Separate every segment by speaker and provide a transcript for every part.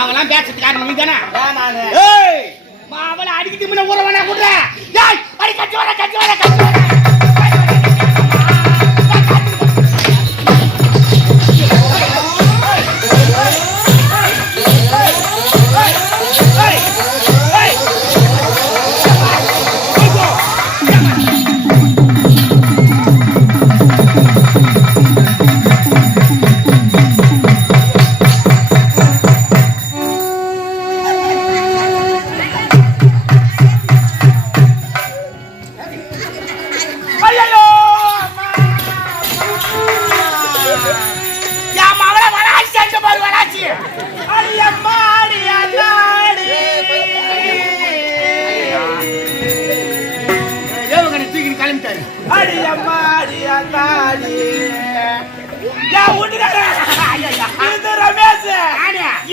Speaker 1: அவங்களாம் பேசுறதுக்கு காரணம் நீ தானே
Speaker 2: ஏன் நானு
Speaker 1: ஏய் மா அவளை அடிக்கிட்டு முன்ன குடுற ஏய் அடி கட்டி வர கட்டி வர கட்டி வர.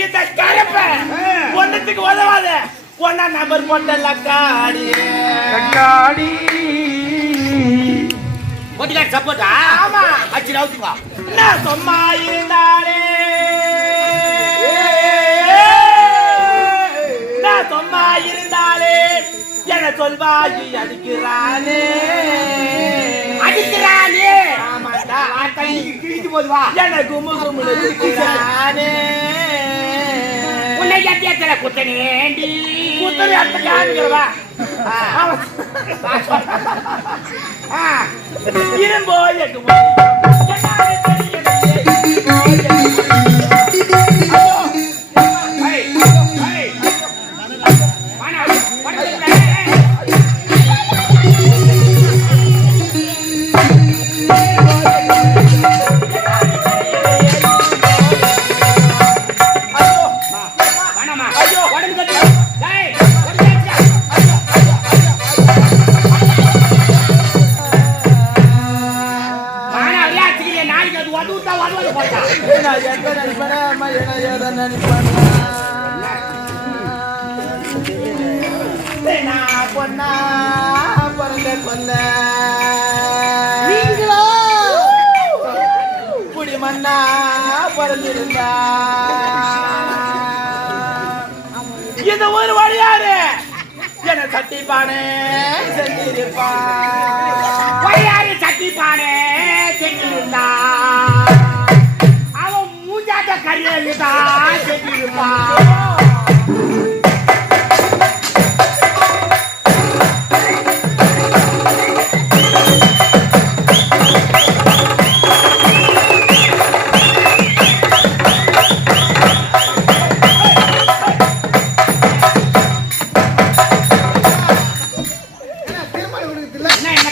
Speaker 2: இந்த கருப்ப. ஒண்ணுத்துக்கு உதவாத. ஒன்னா நம்பர் போட்ட லக்காடி.
Speaker 3: கண்ணாடி
Speaker 1: ஒட்டிக்கார சப்போட்டா?
Speaker 2: ஆமா.
Speaker 1: அச்சி ரவுத்துவா
Speaker 2: நான் சும்மா இருந்தாலே. நான் சும்மா இருந்தாலே. என சொல்வாயி அடிக்கிறானே.
Speaker 1: அடிக்கிறானே.
Speaker 2: ஆமாண்டா.
Speaker 1: வார்த்தை கிழிச்சு போது வா
Speaker 2: என குமு குமுனு அடிக்கிறானே
Speaker 1: உன்னை எத்தியத்துல குத்தனேண்டி
Speaker 2: குத்தனை அட்ட காண்கிறவா
Speaker 1: ஆ.
Speaker 2: இரும்போ எட்டு நினைப்பேனே, அம்மா பொண்ணா பிறந்த கொல்ல குடி மண்ணா பிறந்திருந்தா. இந்த ஒரு வழியாரு. என்ன சட்டிப்பானே செஞ்சிருப்பான்
Speaker 1: வரையாறு சட்டி செஞ்சிருந்தா. மூஞ்சாட்ட கரியல் செஞ்சிருப்பான்.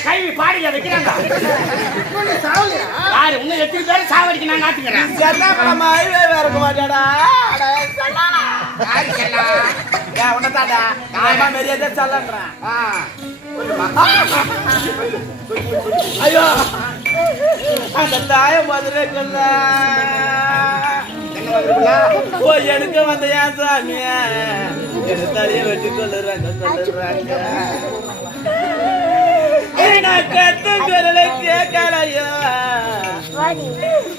Speaker 1: கைவி பாடிய வைக்கிறாங்க. யாரு உங்க எத்தனை பேரும் சாவடிக்கு நான் காத்துக்கிறேன்?
Speaker 2: இருக்க மாட்டாடா அட, செல்லா.
Speaker 1: யாரு செல்லா?
Speaker 2: ஏன் உன்னதாடா நான் மரியாதை சொல்லன்றேன்? ஐயோ. அந்த தாய மதுரை கொல்ல எனக்கு வந்த ஏன் சாமி எனக்கு தலைய வெட்டி கொள்ளுறாங்க கொள்ளுறாங்க கத்து குரலை கேட்கலையோ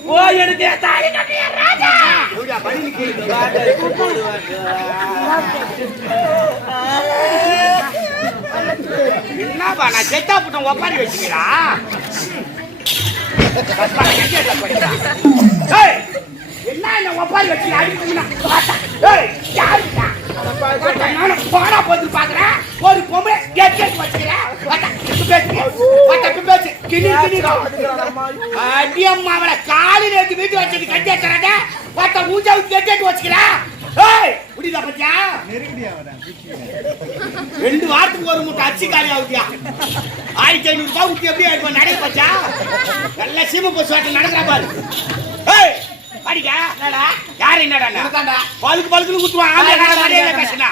Speaker 2: ஓ தாலி கட்டிய ராஜா.
Speaker 1: என்னப்பா நான் செத்தா புட்டம் ஒப்பாரி வச்சுக்கிறா? என்ன என்ன ஒப்பாரி வச்சுக்கிறா போனா போது பாக்குறேன். ஒரு பொம்பளை கேட்டு வச்சுக்கிறேன். அடியம்மா அவளை காலில் எடுத்து வீட்டு வச்சது கட்டி வச்சுறாங்க ஒருத்த ஊஞ்சாவுக்கு கட்டி வச்சுக்கிறேன் ஏய் புரியுதா பத்தியா? ரெண்டு வாரத்துக்கு ஒரு மூட்டை அச்சு காலி ஆகுதியா? ஆயிரத்தி ஐநூறு ரூபாய் எப்படி ஆயிடுவோம் நடைய பச்சா? நல்ல சீம பஸ் வாட்டில் நடக்கிறா பாரு. ஏய் படிக்க? என்னடா? யாரு என்னடா பழுக்கு பழுக்குன்னு குத்துவான். மரியாதை பேசுனா.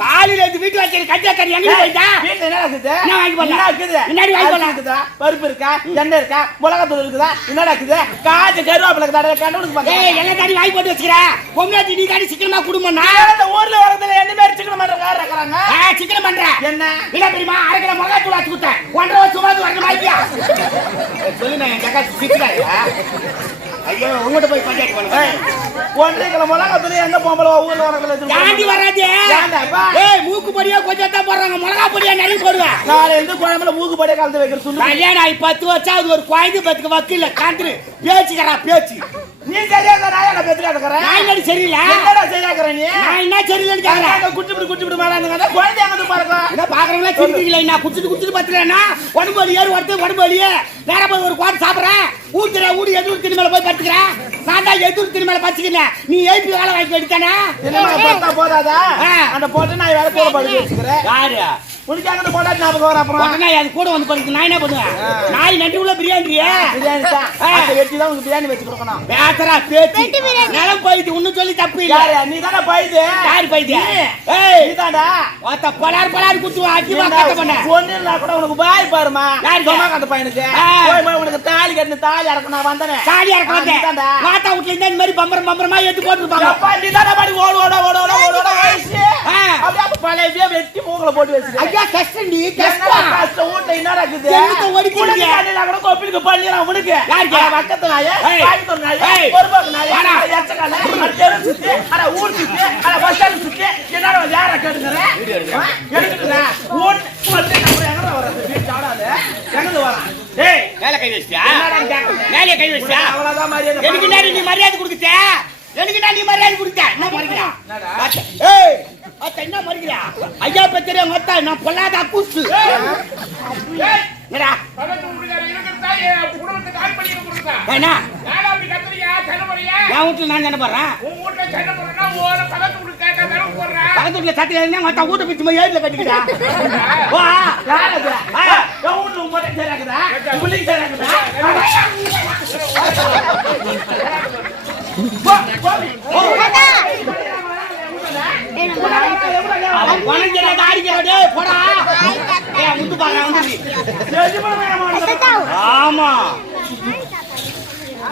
Speaker 1: காலையில இருந்து வீட்டுல வச்சு கட்டியா கறி எங்க போயிட்டா?
Speaker 2: வீட்டுல என்ன இருக்குது?
Speaker 1: என்ன வாங்கி?
Speaker 2: என்ன இருக்குது?
Speaker 1: முன்னாடி வாங்கி போடலாம்.
Speaker 2: இருக்குதா? பருப்பு இருக்கா? எண்ணெய் இருக்கா? மிளகாத்தூள் இருக்குதா? என்னடா இருக்குது காய்ச்சி கருவேப்பிலை தடவை கண்டுபிடிச்சு
Speaker 1: ஏய்
Speaker 2: பாருங்க
Speaker 1: எல்லாம் தாடி வாங்கி போட்டு வச்சுக்கிறேன் பொம்மையாச்சி நீ தாடி சிக்கனமா குடும்பம்னா?
Speaker 2: இந்த ஊர்ல வரதுல என்ன மாதிரி சிக்கன் பண்றாங்க இருக்கிறாங்க?
Speaker 1: ஆ சிக்கனம் பண்றேன்
Speaker 2: என்ன?
Speaker 1: இல்ல தெரியுமா அரை கிலோ மிளகா தூள் வச்சு கொடுத்தேன். ஒன்றரை வருஷம் சும்மா வரணும் வாங்கியா சொல்லு நான் என் கக்கா சிக்கிறாயா ஐயோ உங்ககிட்ட போய் பஞ்சாயத்து பண்ணுங்க
Speaker 2: கிலோ மிளகா துணி எங்க பொம்பளை ஊர்ல உனக்கு
Speaker 1: தாண்டி வராதே? ஏய் மூக்கு பொடியா கொஞ்சம் தான் போடுறாங்க. மிளகா பொடியா நிறைய போடுவேன்.
Speaker 2: நாளை இருந்து குழம்புல மூக்கு படைய கலந்து வைக்கிற சொல்லு?
Speaker 1: கல்யாணம் ஆகி பத்து வருஷம் அது ஒரு குழந்தை பத்துக்கு வக்கீல்ல காந்துரு. பேச்சுக்கிறா பேச்சு.
Speaker 2: நீ சரியா நான் என்ன பெத்துக்க இருக்கிறேன்
Speaker 1: நான் என்னடி சரியில்லை?
Speaker 2: என்னடா சரியா இருக்கிற நீ?
Speaker 1: நான் என்ன சரியில்லைன்னு கேக்குறேன்.
Speaker 2: அங்க குட்டி பிடி குட்டி பிடி மேல குழந்தை எங்க பாருங்க
Speaker 1: என்ன பாக்குறவங்களா சிரிக்கிறீங்களா? நான் குடிச்சிட்டு குடிச்சிட்டு பத்துறேன்னா உடம்பு வலி ஏறு வருது உடம்பு வலி. நேர போய் ஒரு குவாட்டு சாப்பிடுறேன். ஊத்துற ஊடி எதிர் திணி மேல போய் படுத்துக்கிறேன் நான் தான் எதிர் திணி மேல பச்சுக்கிறேன் நீ ஏபி வேலை வாங்கி எடுத்தானே?
Speaker 2: போதாதா. அந்த போட்டு நான் வேற கூட படிச்சு வச்சுக்கிறேன்.
Speaker 1: யாரு?
Speaker 2: உனக்கு அங்கிட்டு போட்டா ஞாபகம் வர அப்புறம்
Speaker 1: உடனே அது கூட வந்து படுத்து நான் என்ன பண்ணுவேன் நாய் நன்றி உள்ள பிரியாணியே
Speaker 2: பிரியாணி தான் வெட்டி தான் உனக்கு பிரியாணி வச்சு கொடுக்கணும்
Speaker 1: பேசுறா பேச்சு நிலம் போயிட்டு ஒன்னும் சொல்லி தப்பு இல்ல
Speaker 2: யாரு நீ தானே
Speaker 1: யார்
Speaker 2: நீ.
Speaker 1: ஏய்
Speaker 2: நீ தான்டா
Speaker 1: ஒத்த பலார் பலார் கட்ட பண்ண
Speaker 2: பொண்ணுன்னா கூட உனக்கு பாய் பாருமா
Speaker 1: யாருக்கு?
Speaker 2: சொன்னாங்க அந்த பையனுக்கு
Speaker 1: ஆ.
Speaker 2: போய் போய் உனக்கு தாலி கட்டு தாலி இறக்க நான் வந்தனே
Speaker 1: இருக்க
Speaker 2: ஆ,
Speaker 1: வந்தேன் இருந்தா இந்த மாதிரி பம்பரம் பம்பரமா எடுத்து போட்டுருப்பாங்க
Speaker 2: அப்பா நீ தானே பாடி ஓடு ஓட ஓட ஓட ஓட ஓட வயசு
Speaker 1: ஆ.
Speaker 2: அப்படியே அப்ப பழைய வெட்டி மூக்கல போட்டு வச்சிருக்கேன்
Speaker 1: ஐயா கஷ்டண்டி கஷ்டம்
Speaker 2: கஷ்டம் வீட்டுல என்னடா இருக்குது?
Speaker 1: ஒடிக்கிறீங்க?
Speaker 2: உனக்கு தண்ணியில கூட கொப்பிலுக்கு பண்ணிடலாம் உனக்கு.
Speaker 1: யாருக்கு?
Speaker 2: அட வக்கத்து நாயே. காய்கறி நாயே. பொறுப்பாக்கு நாயே, எச்சக்காலே, அட தெரு சுத்தி, அட ஊர் சுத்தி, அட பஸ் ஸ்டாண்ட் சுத்தி, என்னடா யாரை கேட்டுக்கிற? ஆ? எடுத்துக்கிற? ஓட்டு வந்து நம்ம எங்கடா வர்றது? வீட்டு ஆடாது. எங்கிருந்து வரான்? ஏய்,
Speaker 1: மேல கை வச்சியா
Speaker 2: என்னடா கேக்குற?
Speaker 1: மேலே கை வச்சியா
Speaker 2: அவ்வளவுதான் மரியாதை.
Speaker 1: எனக்கு என்ன நீ மரியாதை கொடுத்த எனக்கு என்ன நீ மரியாதை கொடுத்த என்ன? அத்த- ஏய் என்ன மறிக்கிறா ஐயா பெத்தரே மொத்தா நான் பொல்லாத அக்கூசு என்னடா ஆமா.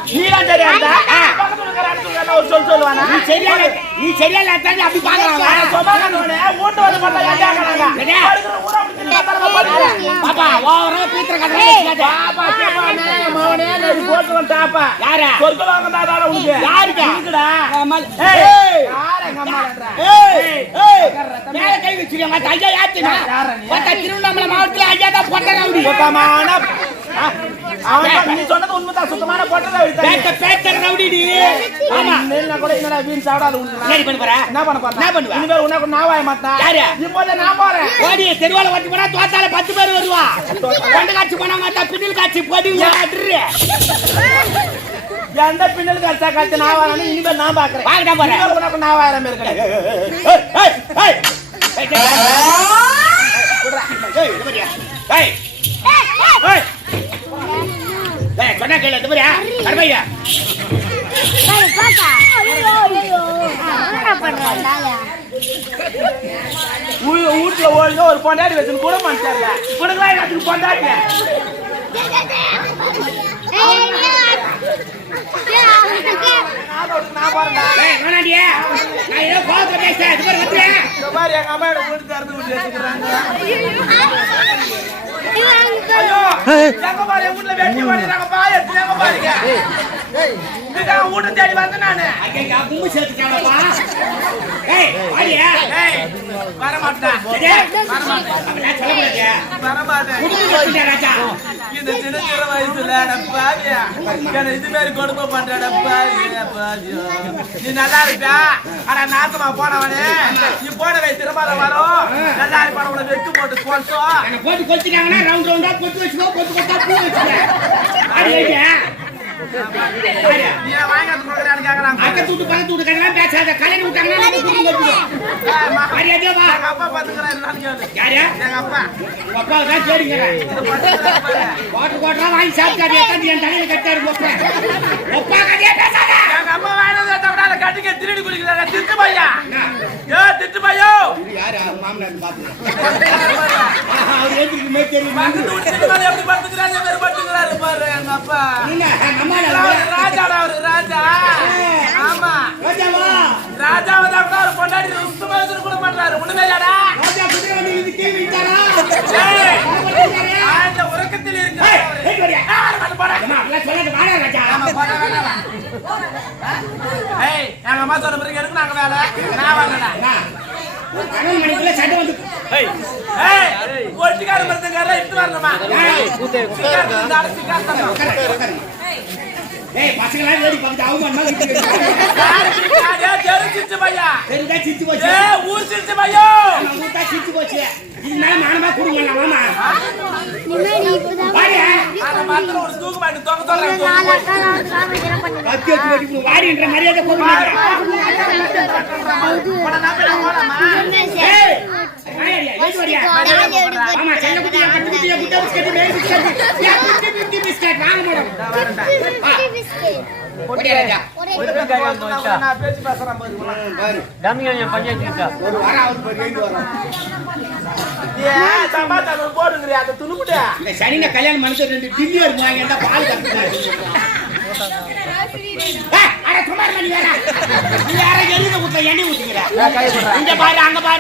Speaker 2: நீதான் ஆட்கள் ஒரு சொல் சொல்லுவானா?
Speaker 1: சரியா நீ சரியா இல்லாட்டாடி அப்படி பாக்குறாங்க. பாப்பா ஓவரா பீத்திர கதை.
Speaker 2: பாப்பா, மவனே, நெறி போட்டு வந்து தாப்பா.
Speaker 1: யாரா
Speaker 2: சொர்க்கம் வாங்கடா, தாடா உனக்கு.
Speaker 1: யாருக்கா
Speaker 2: இருக்குடா.
Speaker 1: ஆமால்.
Speaker 2: ஏய்,
Speaker 1: ஏய்
Speaker 2: யார் எங்க அம்மான்றா?
Speaker 1: ஏய் ஏய் மேல கை வச்சிருங்க அந்த ஐயா யாத்துனா
Speaker 2: யாரா நீ?
Speaker 1: பத்தா திருவண்ணாமலை மாவட்டத்துல ஐயா தான்
Speaker 2: நீ சொன்னது உண்மைதான் சுத்தமான பொட்டை
Speaker 1: பேட்ட பேட்ட ரவுடிடி ஆமா
Speaker 2: கூட என்னடா வீண் உனக்கு நான்.
Speaker 1: என்ன பண்ண போற
Speaker 2: என்ன பண்ண போறேன்?
Speaker 1: என்ன பண்ணுவ?
Speaker 2: நான் வாய மாட்டேன்.
Speaker 1: யாரு?
Speaker 2: இப்போதே நான் போறேன்.
Speaker 1: ஓடி தெருவால வட்டி போனா தோத்தால பத்து பேர் வருவா கொண்டு காட்சி போனா மாட்டா பின்னில் காட்சி போடி
Speaker 2: எந்த பின்னல் கச்சா கச்சு நான் வரேன்னு இனிமேல் நான் பாக்குறேன்.
Speaker 1: போறேன்
Speaker 2: இனிமேல் உனக்கு நான் வாயிற மாதிரி கிடையாது.
Speaker 1: ஏய் ஏய் ஏய் ஏய் ஏய் இது பாரியா ஏய் சொன்னா கேளு இது பாரியா கர்மையா
Speaker 2: ஊ- வீட்டுல ஓடுங்க ஒரு பொண்டாட்டி வச்சுன்னு கூட மாட்டாங்க கொடுங்களா எனக்கு பொண்டாட்டி நான் போறேன்டா.
Speaker 1: ஏய் வேணாடியே நான் ஏதோ கோவத்துல பேசுறேன் இது பாரு வந்துறேன்
Speaker 2: இந்த மாதிரி எங்க அம்மா எனக்கு வீட்டு திறந்து விட்டு வச்சுக்கிறாங்க. ஐயோ எங்க பாரு வீட்டு தேடி வந்தேன் நானு
Speaker 1: கும்பு சேர்த்துட்டாங்கப்பா ஏய் வாடியா
Speaker 2: ஏய் இந்த சின்ன சின்ன வயசுல நான் இது மாதிரி கொடுமை பண்ற பாவியா பாவியா. நீ நல்லா இருக்கா ஆனா நாசமா போனவனே. நீ போன வயசு திரும்ப வரும். நல்லா இருப்பான உனக்கு வெட்டு போட்டு கொல்சோம்
Speaker 1: போட்டு கொத்திட்டாங்கன்னா ரவுண்ட் ரவுண்டா கொத்து வச்சுக்கோ கொத்து கொத்தா பூ வச்சுக்க வாங்கி சாப்பிட்டாரு. என் தலையில கட்டாரு ஒப்பா கதையா பேசாத
Speaker 2: எங்க அப்பா வாங்கினதை தவிர அதை கட்டிக்க திருடி குடிக்கிறாங்க திட்டு பையா? ஏ திட்டு பையோ?
Speaker 1: யாரு? மாமனார் பாத்து அவர் எதுக்குமே தெரியும்
Speaker 2: பக்கத்து வீட்டு திட்டு மேல எப்படி படுத்துக்கிறாரு எப்படி படுத்துக்கிறாரு பாரு எங்க அப்பா. ராஜாடா அவரு ராஜா. ஆமா.
Speaker 1: ராஜாவா?
Speaker 2: தான் அவர் பொண்டாடி சுத்தமா கூட பண்றாரு உண்மையாடா?
Speaker 1: ராஜா குதிரை வந்து
Speaker 2: ஆழ்ந்த உறக்கத்தில் போடா.
Speaker 1: அம்மா,
Speaker 2: சொன்ன பிறகு நாங்க வேலை? நான்
Speaker 1: வந்து
Speaker 2: ஒட்டிக்கார வரணுமா?
Speaker 1: ஏய் அவமானமா.
Speaker 2: யாரு தெரு பையா.
Speaker 1: தெரிஞ்சா போச்சு.
Speaker 2: ஊர் பையோ.
Speaker 1: நம்ம போச்சு. இது மேல மானமா கொடுங்க மாமா
Speaker 2: அந்த மரத்துல ஒரு தூக்கு மாட்டி தொங்க
Speaker 4: பண்ணுங்க
Speaker 1: கத்தி வச்சு வெட்டி வாடின்ற மரியாதை கட்டு குட்டா குட்டி குட்டி பிஸ்கட் வாங்க மேடம் சனின கல்யாணம் மனுஷன் ரெண்டு டில்லி என்ன பால் அட குமார் மணி வேற. நீ யார எரியுத ஊத்த எண்ணெய் ஊத்துங்கிற இங்க பாரு அங்க பாரு.